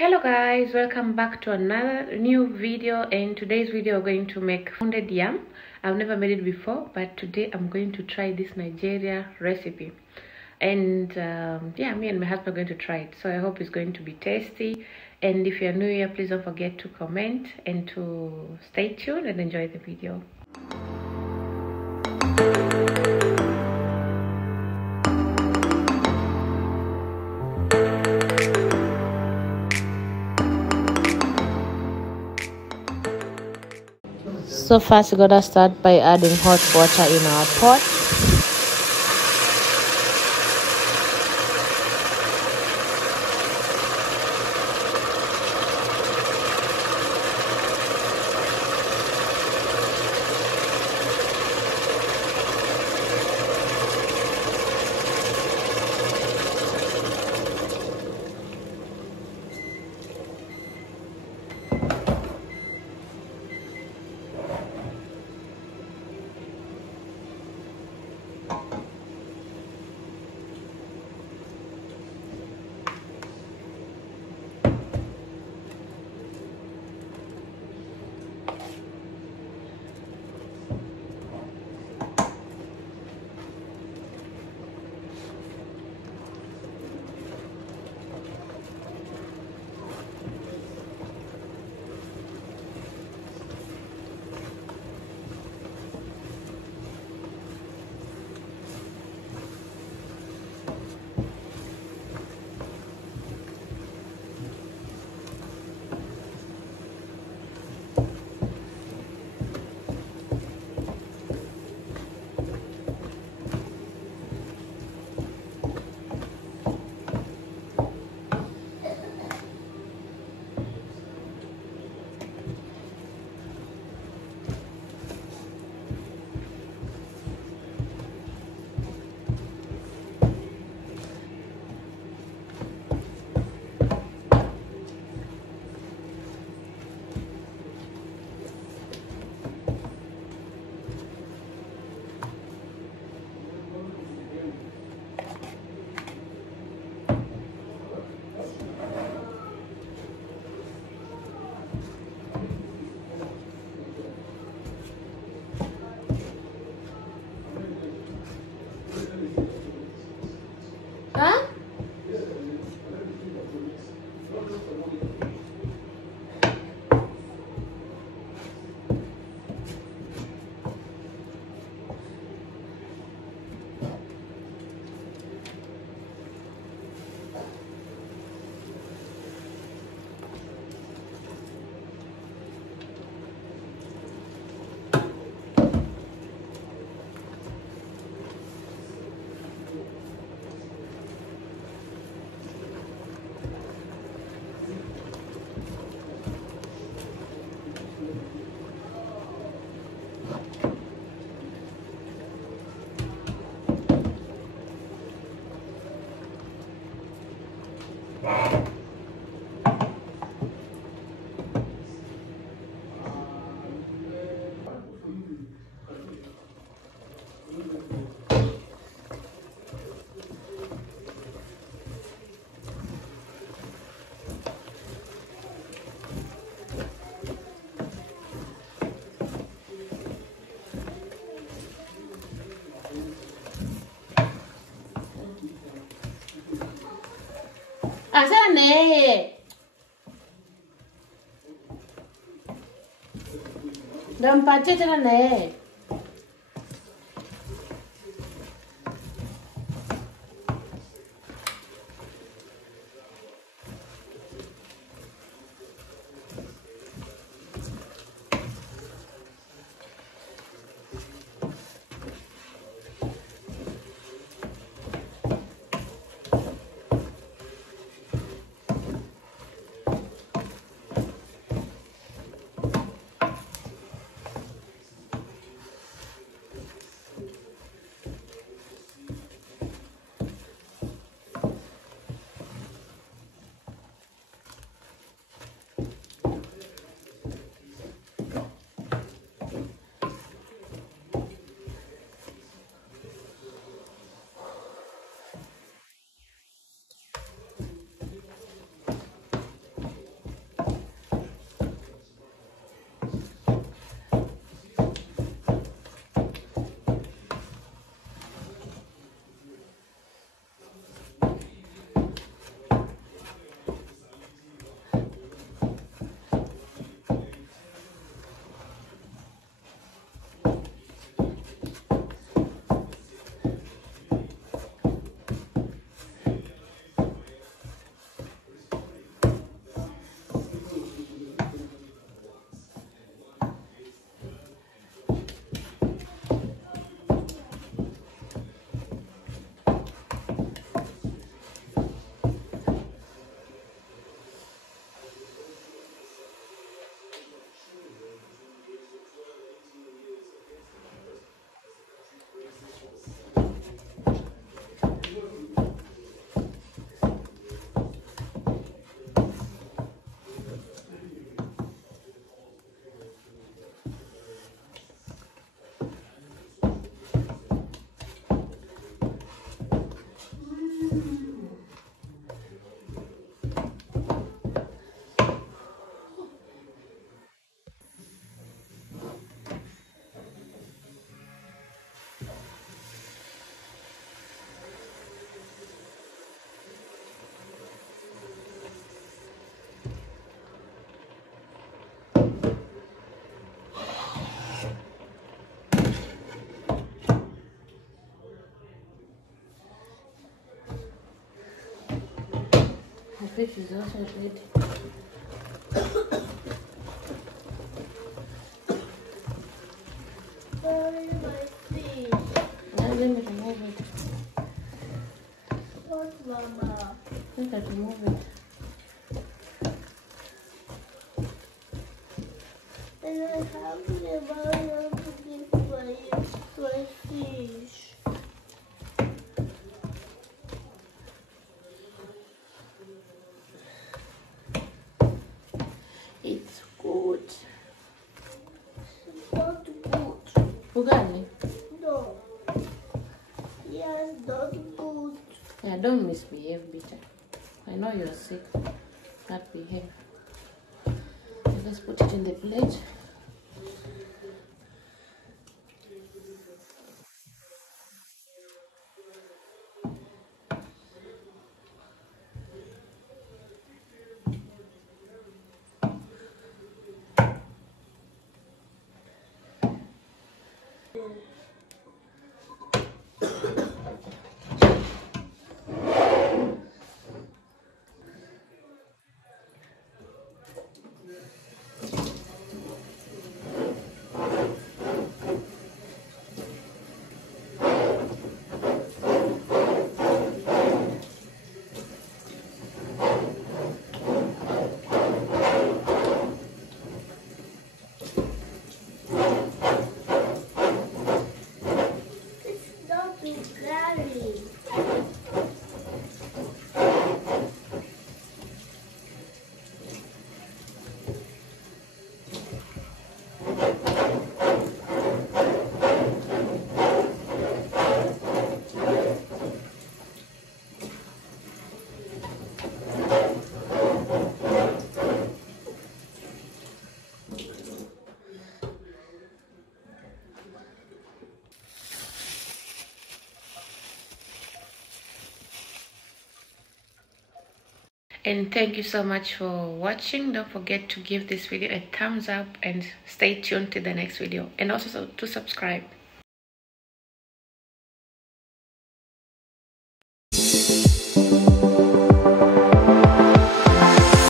Hello guys, welcome back to another new video, and today's video we're going to make pounded yam. I've never made it before, but today I'm going to try this Nigeria recipe, and yeah, me and my husband are going to try it, so I hope it's going to be tasty. And if you're new here, please don't forget to comment and to stay tuned and enjoy the video. So first, we're gonna start by adding hot water in our pot. Huh? Asane. Dampache tena ne. fish is also ready. Where is my fish? Now let me remove it. What, Mama? Look at remove it. And I have never learned to give my fish. It's good. It's not good. Ugali? No. Yes, not good. Yeah, don't misbehave, Peter. I know you're sick. Not behave. Let's put it in the plate. And thank you so much for watching. Don't forget to give this video a thumbs up and stay tuned to the next video, and also to subscribe.